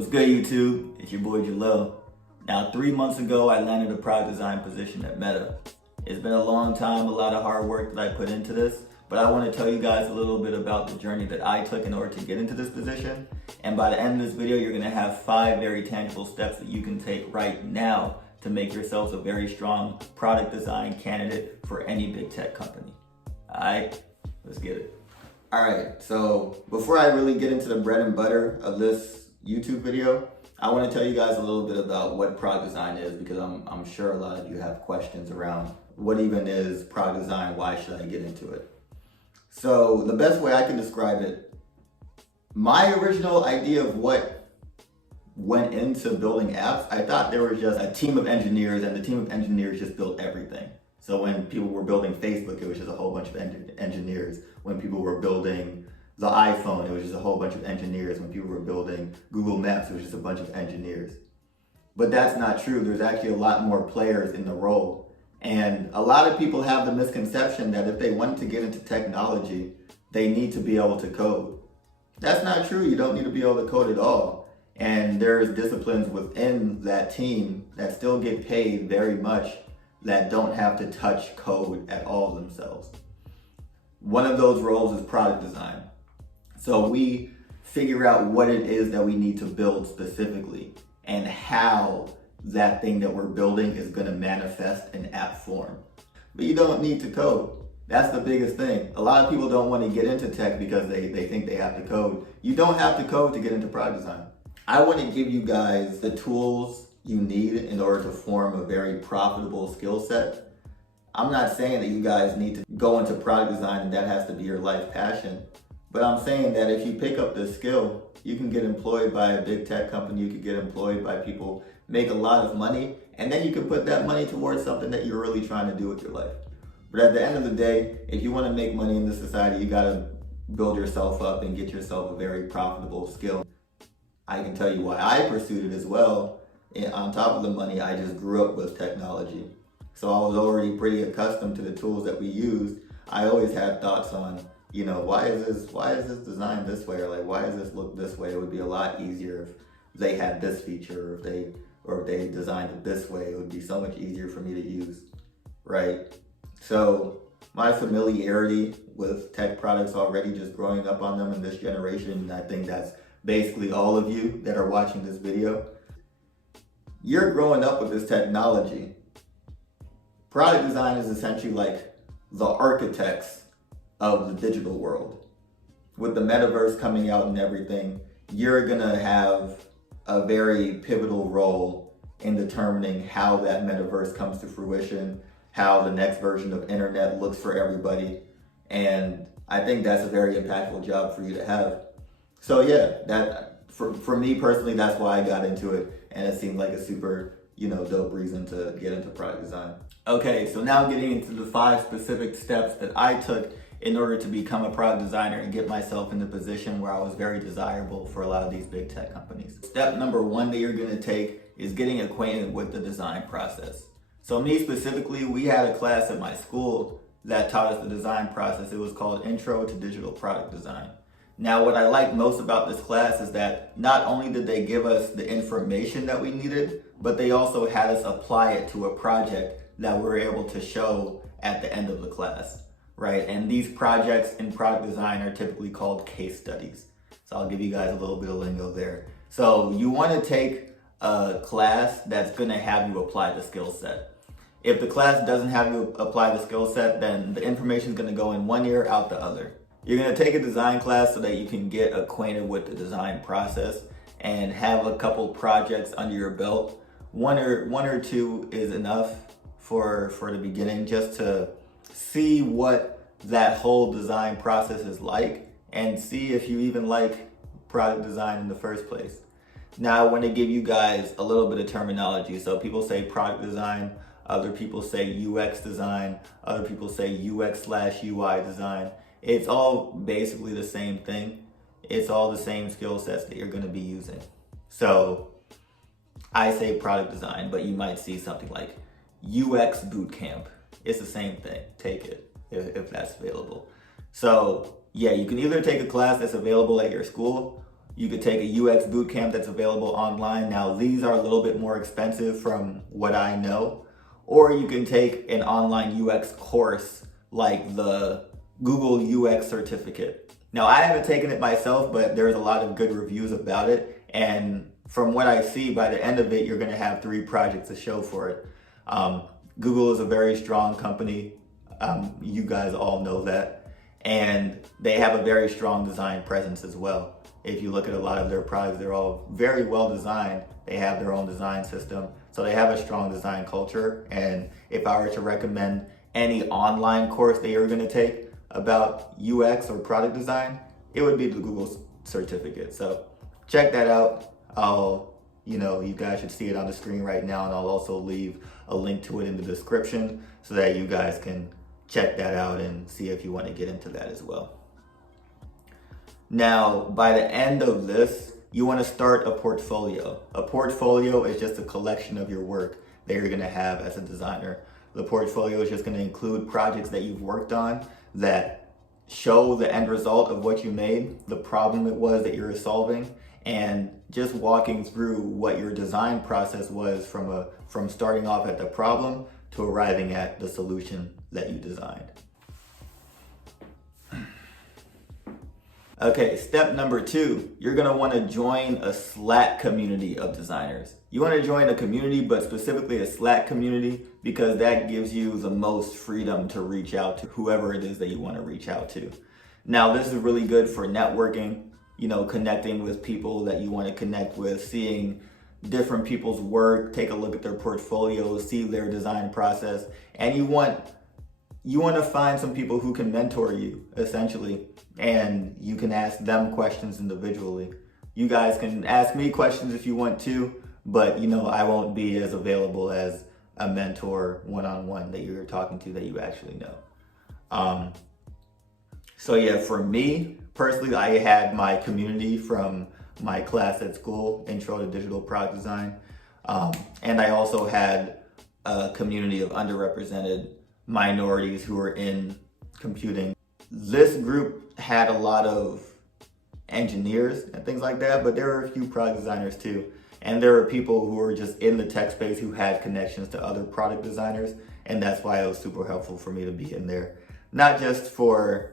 What's good, YouTube? It's your boy Jalil. Now, 3 months ago, I landed a product design position at Meta. It's been a long time, a lot of hard work that I put into this, but I want to tell you guys a little bit about the journey that I took in order to get into this position. And by the end of this video, you're going to have 5 very tangible steps that you can take right now to make yourselves a very strong product design candidate for any big tech company. All right, let's get it. All right, so before I really get into the bread and butter of this YouTube video, I want to tell you guys a little bit about what product design is, because I'm sure a lot of you have questions around what even is product design, why should I get into it? So the best way I can describe it, my original idea of what went into building apps, I thought there was just a team of engineers and the team of engineers just built everything. So when people were building Facebook, it was just a whole bunch of engineers. When people were building the iPhone, it was just a whole bunch of engineers. When people were building Google Maps, it was just a bunch of engineers. But that's not true. There's actually a lot more players in the role. And a lot of people have the misconception that if they want to get into technology, they need to be able to code. That's not true. You don't need to be able to code at all. And there's disciplines within that team that still get paid very much that don't have to touch code at all themselves. One of those roles is product design. So we figure out what it is that we need to build specifically and how that thing that we're building is going to manifest in app form. But you don't need to code. That's the biggest thing. A lot of people don't want to get into tech because they think they have to code. You don't have to code to get into product design. I want to give you guys the tools you need in order to form a very profitable skill set. I'm not saying that you guys need to go into product design and that has to be your life passion. But I'm saying that if you pick up this skill, you can get employed by a big tech company, you can get employed by people, make a lot of money, and then you can put that money towards something that you're really trying to do with your life. But at the end of the day, if you want to make money in this society, you got to build yourself up and get yourself a very profitable skill. I can tell you why I pursued it as well. And on top of the money, I just grew up with technology. So I was already pretty accustomed to the tools that we used. I always had thoughts on, why is this designed this way, or like, why does this look this way? It would be a lot easier if they had this feature, or if they designed it this way. It would be so much easier for me to use, right? So my familiarity with tech products already, just growing up on them in this generation, and I think that's basically all of you that are watching this video. You're growing up with this technology. Product design is essentially like the architects of the digital world. With the metaverse coming out and everything, you're gonna have a very pivotal role in determining how that metaverse comes to fruition, how the next version of internet looks for everybody. And I think that's a very impactful job for you to have. So yeah, that for me personally, that's why I got into it. And it seemed like a super, dope reason to get into product design. Okay, so now getting into the 5 specific steps that I took in order to become a product designer and get myself in the position where I was very desirable for a lot of these big tech companies. Step number 1 that you're gonna take is getting acquainted with the design process. So me specifically, we had a class at my school that taught us the design process. It was called Intro to Digital Product Design. Now, what I liked most about this class is that not only did they give us the information that we needed, but they also had us apply it to a project that we were able to show at the end of the class, right? And these projects in product design are typically called case studies. So I'll give you guys a little bit of lingo there. So you want to take a class that's going to have you apply the skill set. If the class doesn't have you apply the skill set, then the information is going to go in one ear, out the other. You're going to take a design class so that you can get acquainted with the design process and have a couple projects under your belt. One or two is enough for the beginning, just to see what that whole design process is like and see if you even like product design in the first place. Now, I want to give you guys a little bit of terminology. So people say product design, other people say UX design, other people say UX/UI design. It's all basically the same thing. It's all the same skill sets that you're going to be using. So I say product design, but you might see something like UX bootcamp. It's the same thing. Take it if that's available. So yeah, you can either take a class that's available at your school, You could take a UX bootcamp that's available online. Now, these are a little bit more expensive from what I know. Or you can take an online UX course like the Google UX certificate. Now, I haven't taken it myself, but there's a lot of good reviews about it. And from what I see, by the end of it, you're going to have 3 projects to show for it. Google is a very strong company. You guys all know that. And they have a very strong design presence as well. If you look at a lot of their products, they're all very well designed. They have their own design system. So they have a strong design culture. And if I were to recommend any online course that you're going to take about UX or product design, it would be the Google certificate. So check that out. You guys should see it on the screen right now, and I'll also leave a link to it in the description so that you guys can check that out and see if you want to get into that as well. Now, by the end of this, you want to start a portfolio. A portfolio is just a collection of your work that you're going to have as a designer. The portfolio is just going to include projects that you've worked on that show the end result of what you made, the problem it was that you're solving, and just walking through what your design process was from starting off at the problem to arriving at the solution that you designed. Okay, step number 2, you're gonna wanna join a Slack community of designers. You wanna join a community, but specifically a Slack community, because that gives you the most freedom to reach out to whoever it is that you wanna reach out to. Now, this is really good for networking, connecting with people that you wanna connect with, seeing different people's work, take a look at their portfolios, see their design process, and you want to find some people who can mentor you, essentially, and you can ask them questions individually. You guys can ask me questions if you want to, but I won't be as available as a mentor one-on-one that you're talking to that you actually know. So yeah, for me personally, I had my community from my class at school, Intro to Digital Product Design, and I also had a community of underrepresented minorities who were in computing. This group had a lot of engineers and things like that, but there were a few product designers too. And there were people who were just in the tech space who had connections to other product designers, and that's why it was super helpful for me to be in there. Not just for,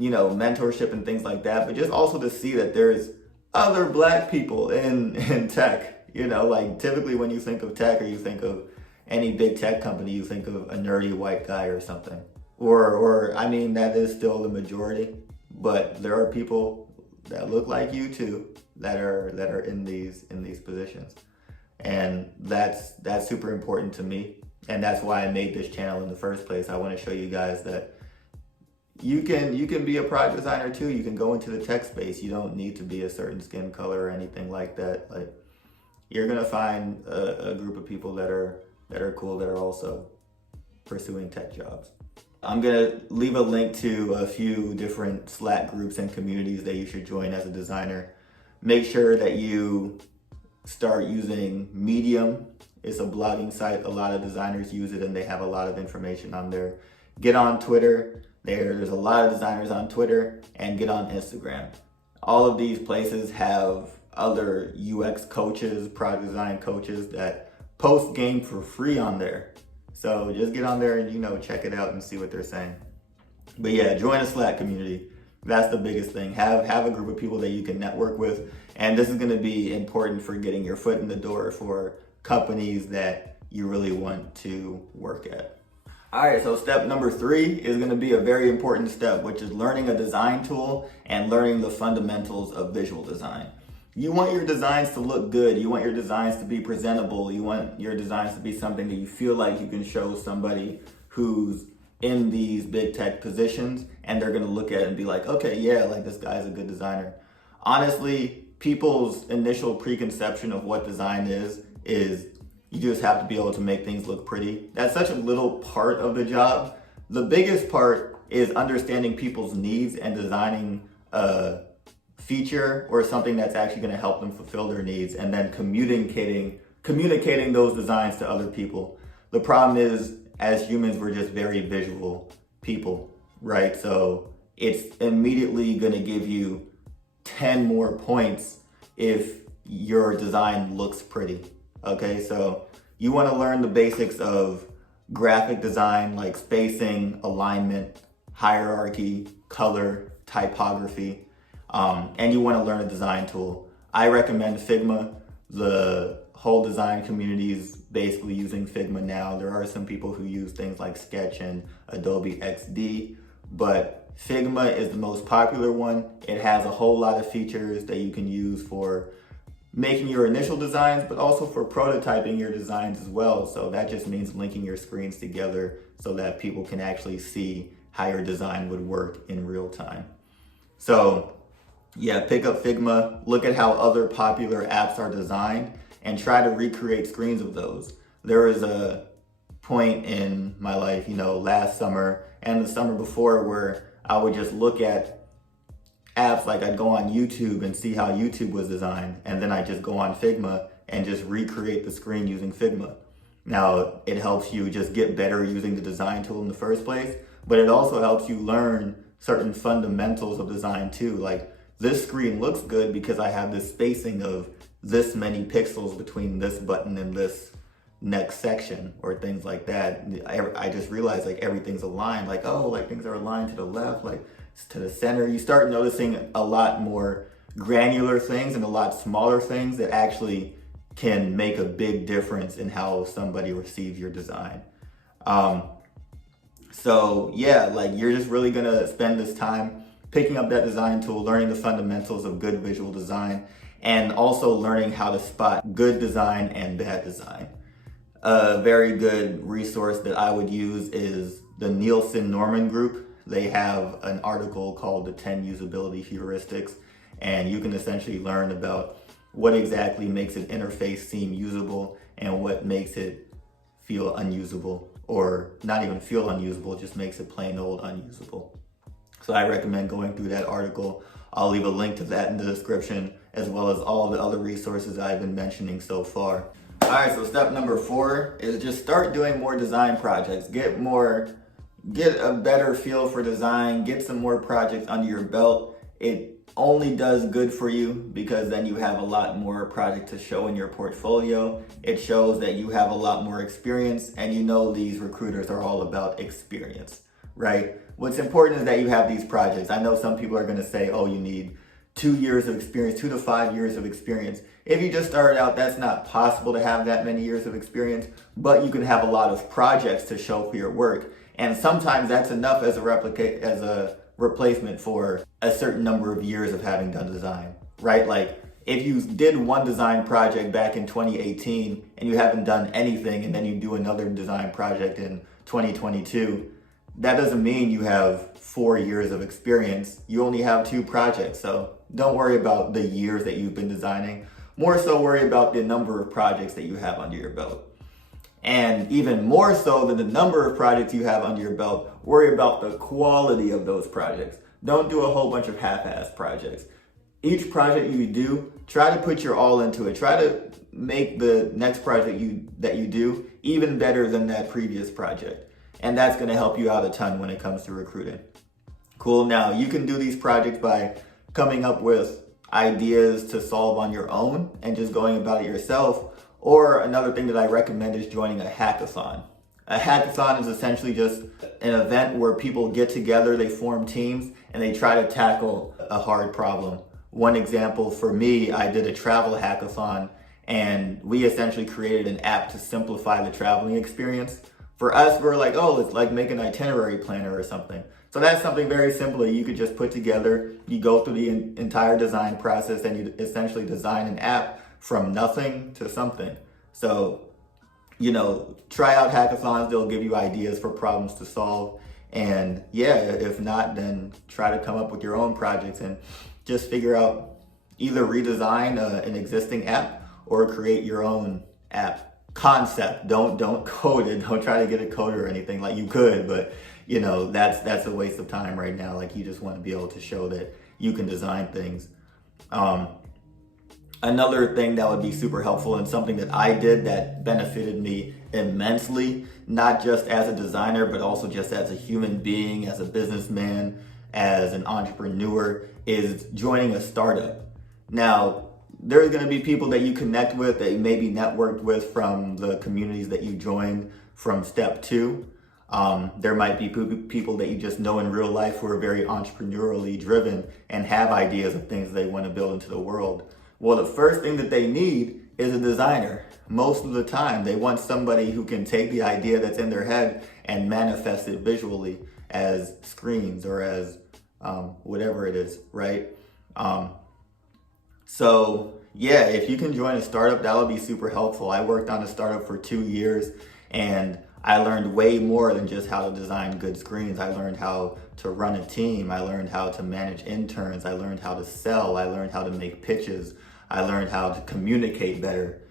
mentorship and things like that, but just also to see that there's other Black people in tech. Like typically when you think of tech or you think of any big tech company, you think of a nerdy white guy or something. That is still the majority, but there are people that look like you too that are in these positions. And that's super important to me. And that's why I made this channel in the first place. I want to show you guys that you can be a product designer too. You can go into the tech space. You don't need to be a certain skin color or anything like that. Like, you're gonna find a group of people that are cool, that are also pursuing tech jobs. I'm gonna leave a link to a few different Slack groups and communities that you should join as a designer. Make sure that you start using Medium. It's a blogging site. A lot of designers use it and they have a lot of information on there. Get on Twitter. There's a lot of designers on Twitter, and get on Instagram. All of these places have other UX coaches, product design coaches that post game for free on there. So just get on there and check it out and see what they're saying. But yeah, join a Slack community. That's the biggest thing. Have a group of people that you can network with, and this is going to be important for getting your foot in the door for companies that you really want to work at. All right, so step number 3 is going to be a very important step, which is learning a design tool and learning the fundamentals of visual design. You want your designs to look good. You want your designs to be presentable. You want your designs to be something that you feel like you can show somebody who's in these big tech positions, and they're going to look at it and be like, okay, yeah, like this guy's a good designer. Honestly, people's initial preconception of what design is you just have to be able to make things look pretty. That's such a little part of the job. The biggest part is understanding people's needs and designing a feature or something that's actually going to help them fulfill their needs, and then communicating those designs to other people. The problem is, as humans, we're just very visual people, right? So it's immediately going to give you 10 more points if your design looks pretty. Okay, so you want to learn the basics of graphic design, like spacing, alignment, hierarchy, color, typography, and you want to learn a design tool. I recommend Figma. The whole design community is basically using Figma now. There are some people who use things like Sketch and Adobe XD, but Figma is the most popular one. It has a whole lot of features that you can use for making your initial designs, but also for prototyping your designs as well. So that just means linking your screens together so that people can actually see how your design would work in real time. So yeah, pick up Figma, look at how other popular apps are designed, and try to recreate screens of those. There was a point in my life, last summer and the summer before, where I would just look at apps, like I'd go on YouTube and see how YouTube was designed, and then I just go on Figma and just recreate the screen using Figma. Now, it helps you just get better using the design tool in the first place, but it also helps you learn certain fundamentals of design too. Like, this screen looks good because I have this spacing of this many pixels between this button and this next section, or things like that. I just realized like everything's aligned, like, oh, like things are aligned to the left, like to the center. You start noticing a lot more granular things and a lot smaller things that actually can make a big difference in how somebody receives your design. So yeah, like you're just really gonna spend this time picking up that design tool, learning the fundamentals of good visual design, and also learning how to spot good design and bad design. A very good resource that I would use is the Nielsen Norman Group. They have an article called the 10 Usability Heuristics, and you can essentially learn about what exactly makes an interface seem usable and what makes it feel unusable, or not even feel unusable, just makes it plain old unusable. So I recommend going through that article. I'll leave a link to that in the description, as well as all the other resources I've been mentioning so far. All right, so step number 4 is just start doing more design projects. Get a better feel for design, get some more projects under your belt. It only does good for you because then you have a lot more projects to show in your portfolio. It shows that you have a lot more experience, and these recruiters are all about experience, right? What's important is that you have these projects. I know some people are gonna say, oh, you need 2 years of experience, 2 to 5 years of experience. If you just started out, that's not possible to have that many years of experience, but you can have a lot of projects to show for your work. And sometimes that's enough as a replacement for a certain number of years of having done design, right? Like if you did one design project back in 2018 and you haven't done anything, and then you do another design project in 2022, that doesn't mean you have 4 years of experience. You only have 2 projects. So don't worry about the years that you've been designing. More so worry about the number of projects that you have under your belt. And even more so than the number of projects you have under your belt, worry about the quality of those projects. Don't do a whole bunch of half-assed projects. Each project you do, try to put your all into it. Try to make the next project that you do even better than that previous project. And that's gonna help you out a ton when it comes to recruiting. Cool, now you can do these projects by coming up with ideas to solve on your own and just going about it yourself. Or another thing that I recommend is joining a hackathon. A hackathon is essentially just an event where people get together, they form teams, and they try to tackle a hard problem. One example for me, I did a travel hackathon, and we essentially created an app to simplify the traveling experience. For us, we're like, oh, it's like make an itinerary planner or something. So that's something very simple that you could just put together. You go through the entire design process and you essentially design an app from nothing to something. So, try out hackathons. They'll give you ideas for problems to solve. And yeah, if not, then try to come up with your own projects and just figure out, either redesign an existing app or create your own app concept. Don't code it. Don't try to get a code or anything. Like, you could, but that's a waste of time right now. Like, you just want to be able to show that you can design things. Another thing that would be super helpful, and something that I did that benefited me immensely, not just as a designer, but also just as a human being, as a businessman, as an entrepreneur, is joining a startup. Now, there's going to be people that you connect with, that you maybe networked with from the communities that you joined from step 2. There might be people that you just know in real life who are very entrepreneurially driven and have ideas of things they want to build into the world. Well, the first thing that they need is a designer. Most of the time, they want somebody who can take the idea that's in their head and manifest it visually as screens or as whatever it is, right? So yeah, if you can join a startup, that'll be super helpful. I worked on a startup for 2 years and I learned way more than just how to design good screens. I learned how to run a team. I learned how to manage interns. I learned how to sell. I learned how to make pitches. I learned how to communicate better.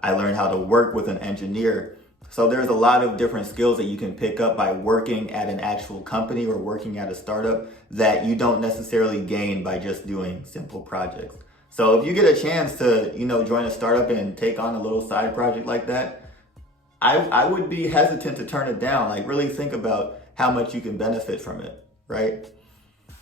I learned how to work with an engineer. So there's a lot of different skills that you can pick up by working at an actual company or working at a startup that you don't necessarily gain by just doing simple projects. So if you get a chance to, join a startup and take on a little side project like that, I would be hesitant to turn it down. Like, really think about how much you can benefit from it, right?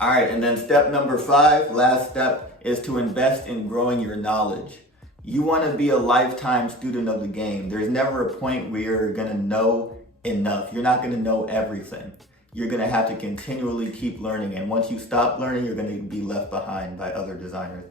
All right, and then step number 5, last step, is to invest in growing your knowledge. You want to be a lifetime student of the game. There's never a point where you're going to know enough. You're not going to know everything. You're going to have to continually keep learning. And once you stop learning, you're going to be left behind by other designers,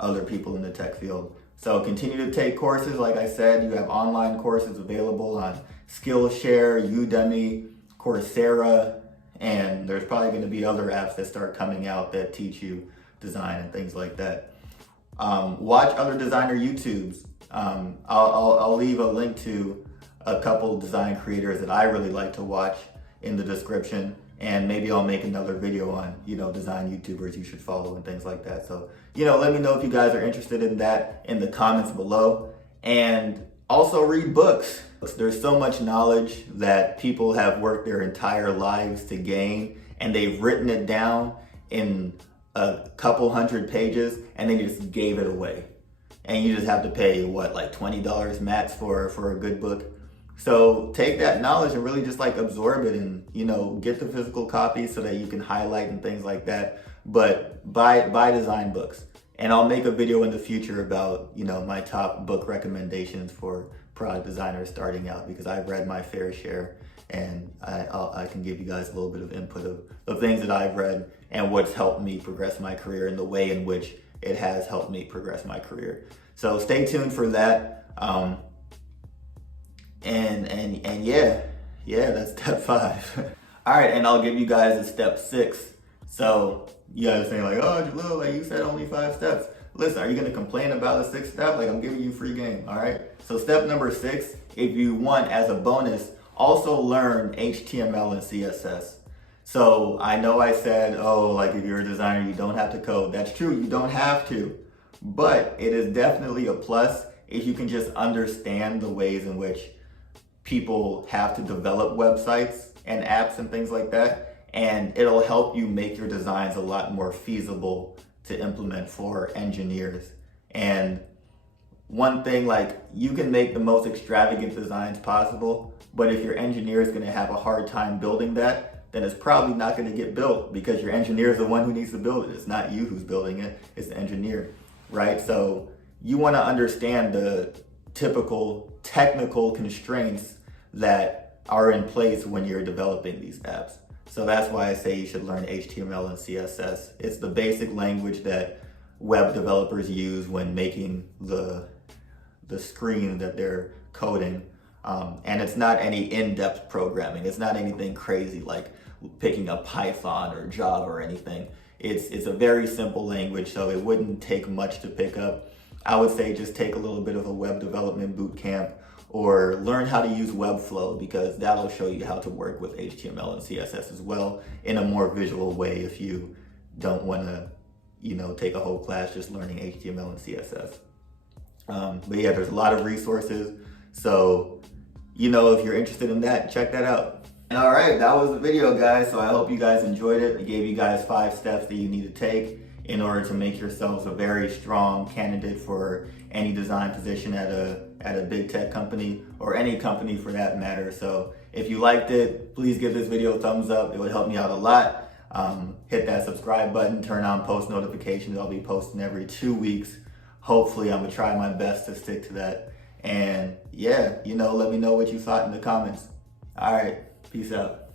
other people in the tech field. So continue to take courses. Like I said, you have online courses available on Skillshare, Udemy, Coursera, and there's probably going to be other apps that start coming out that teach you design and things like that. Watch other designer YouTubes. I'll leave a link to a couple design creators that I really like to watch in the description, and maybe I'll make another video on, design YouTubers you should follow and things like that. So, let me know if you guys are interested in that in the comments below. And also read books. There's so much knowledge that people have worked their entire lives to gain, and they've written it down in a couple hundred pages and they just gave it away. And you just have to pay like $20 max for a good book. So take that knowledge and really just absorb it and, get the physical copy so that you can highlight and things like that. But buy design books. And I'll make a video in the future about, my top book recommendations for product designers starting out, because I've read my fair share, and I can give you guys a little bit of input of things that I've read and what's helped me progress my career and the way in which it has helped me progress my career. So stay tuned for that. And yeah, that's step 5. All right, and I'll give you guys a step 6. So you guys are saying oh, Jalil, you said only 5 steps. Listen, are you gonna complain about the 6th step? I'm giving you free game, all right? So step number 6, if you want, as a bonus, also learn HTML and CSS. So I know I said, if you're a designer, you don't have to code. That's true, you don't have to, but it is definitely a plus if you can just understand the ways in which people have to develop websites and apps and things like that, and it'll help you make your designs a lot more feasible to implement for engineers. And one thing, you can make the most extravagant designs possible, but if your engineer is going to have a hard time building that, then it's probably not going to get built, because your engineer is the one who needs to build it. It's not you who's building it, it's the engineer, right? So you want to understand the typical technical constraints that are in place when you're developing these apps. So that's why I say you should learn HTML and CSS. It's the basic language that web developers use when making the screen that they're coding. And it's not any in-depth programming. It's not anything crazy like picking up Python or Java or anything. It's a very simple language, so it wouldn't take much to pick up. I would say just take a little bit of a web development boot camp, or learn how to use Webflow, because that'll show you how to work with HTML and CSS as well in a more visual way if you don't want to, take a whole class just learning HTML and CSS. But yeah, there's a lot of resources. So, if you're interested in that, check that out. And all right, that was the video, guys. So I hope you guys enjoyed it. I gave you guys 5 steps that you need to take in order to make yourselves a very strong candidate for any design position at a big tech company, or any company for that matter. So if you liked it, please give this video a thumbs up. It would help me out a lot. Hit that subscribe button, turn on post notifications. I'll be posting every 2 weeks. Hopefully, I'm gonna try my best to stick to that. And yeah, let me know what you thought in the comments. All right, peace out.